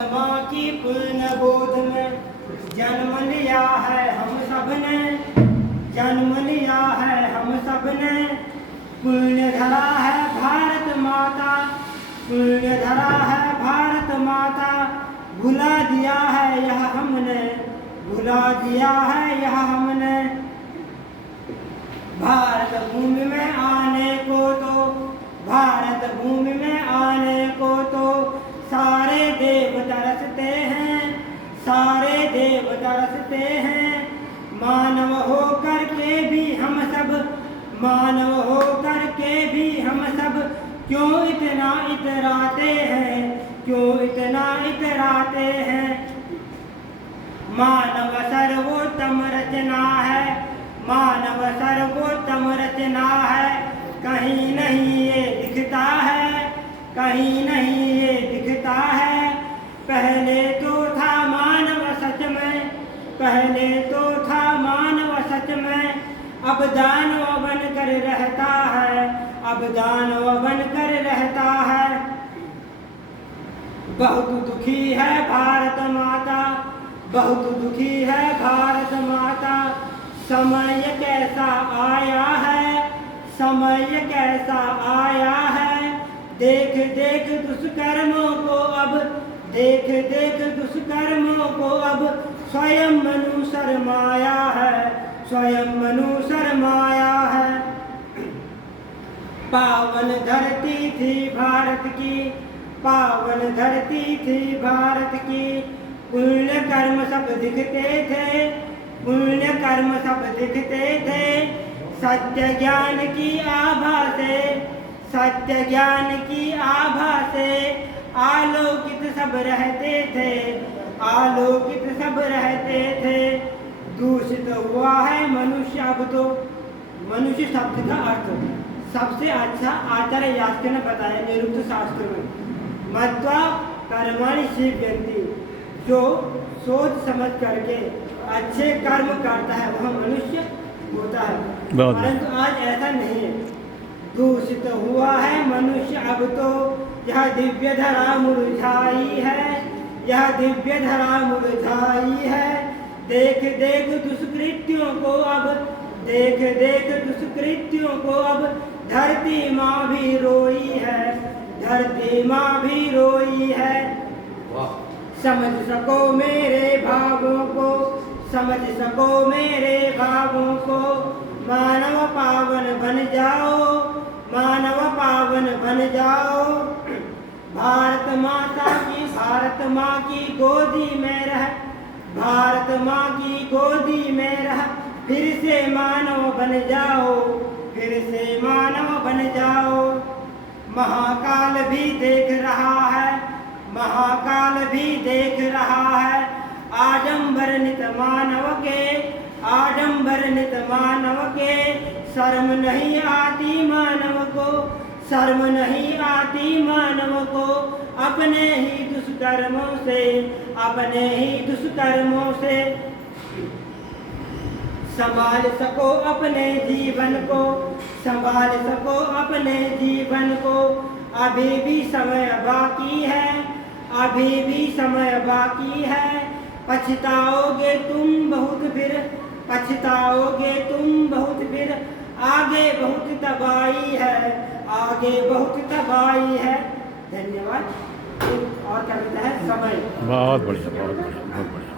माँ की पूर्ण गोद में जन्म लिया है हम सब ने, जन्म लिया है हम सब ने। पुण्य धरा है भारत माता, पुण्य धरा है भारत माता। भुला दिया है यह हमने, भुला दिया है यह हमने। भारत भूमि में आने को तो, भारत भूमि में आने को तो सारे देव तरसते हैं, सारे देव तरसते हैं। मानव होकर के भी हम सब, मानव होकर के भी हम सब क्यों इतना इतराते हैं, क्यों इतना इतराते हैं। मानव सर्वोत्तम रचना है, मानव सर्वोत्तम रचना है। कहीं नहीं ये दिखता है, कहीं नहीं ये दिखता है। पहले तो था मानव सच में, पहले तो था मानव सच में। अब दानव बन कर रहता है, अब दानव बन कर रहता है। बहुत दुखी है भारत माता, बहुत दुखी है भारत माता। समय कैसा आया है, समय कैसा आया है। देख देख दुष्कर्मों को अब, देख देख दुष्कर्मों को अब स्वयं मनु शर्माया है, स्वयं मनु शर्माया है। पावन धरती थी भारत की, पावन धरती थी भारत की। पुण्य कर्म सब दिखते थे, पुण्य कर्म सब दिखते थे। सत्य ज्ञान की आभा से, सत्य ज्ञान की आभा से आलोकित सब रहते थे, आलोकित सब रहते थे। दूषित हुआ है मनुष्य अब तो। मनुष्य शब्द का अर्थ सबसे अच्छा आचार्य यास्क ने बताया निरुक्त शास्त्र में। मत्वा कर्माणि सिद्ध्यन्ति, जो सोच समझ करके अच्छे कर्म करता है वह मनुष्य होता है, परंतु आज ऐसा नहीं है। दूषित हुआ है मनुष्य अब तो, यह दिव्य धरा मुरझाई है, यह दिव्य धरा मुरझाई है। देख देख दुष्कृत्यों को अब, देख देख दुष्कृत्यों को अब धरती माँ भी रोई है, धरती माँ भी रोई है। समझ सको मेरे भावों को, समझ सको मेरे भावों को। मानव पावन बन जाओ, मानव पावन बन जाओ। भारत माता की, भारत माँ की गोदी में रह, भारत माँ की गोदी में रह। फिर से मानव बन जाओ, फिर से मानव बन जाओ। महाकाल भी देख रहा है, महाकाल भी देख रहा है। आडंबर नित मानव के, आडंबर नित मानव के। शर्म नहीं आती मानव को, शर्म नहीं आती मानव को। अपने ही दुष्कर्मों से, अपने ही दुष्कर्मों से। संभाल सको अपने जीवन को, संभाल सको अपने जीवन को। अभी भी समय बाकी है, अभी भी समय बाकी है। पछताओगे तुम बहुत फिर, पछताओगे तुम बहुत फिर। आगे बहुत तबाही है, आगे बहुत तबाही है। धन्यवाद। और क्या कहता है समय। बहुत बढ़िया, बहुत बढ़िया, बहुत बढ़िया।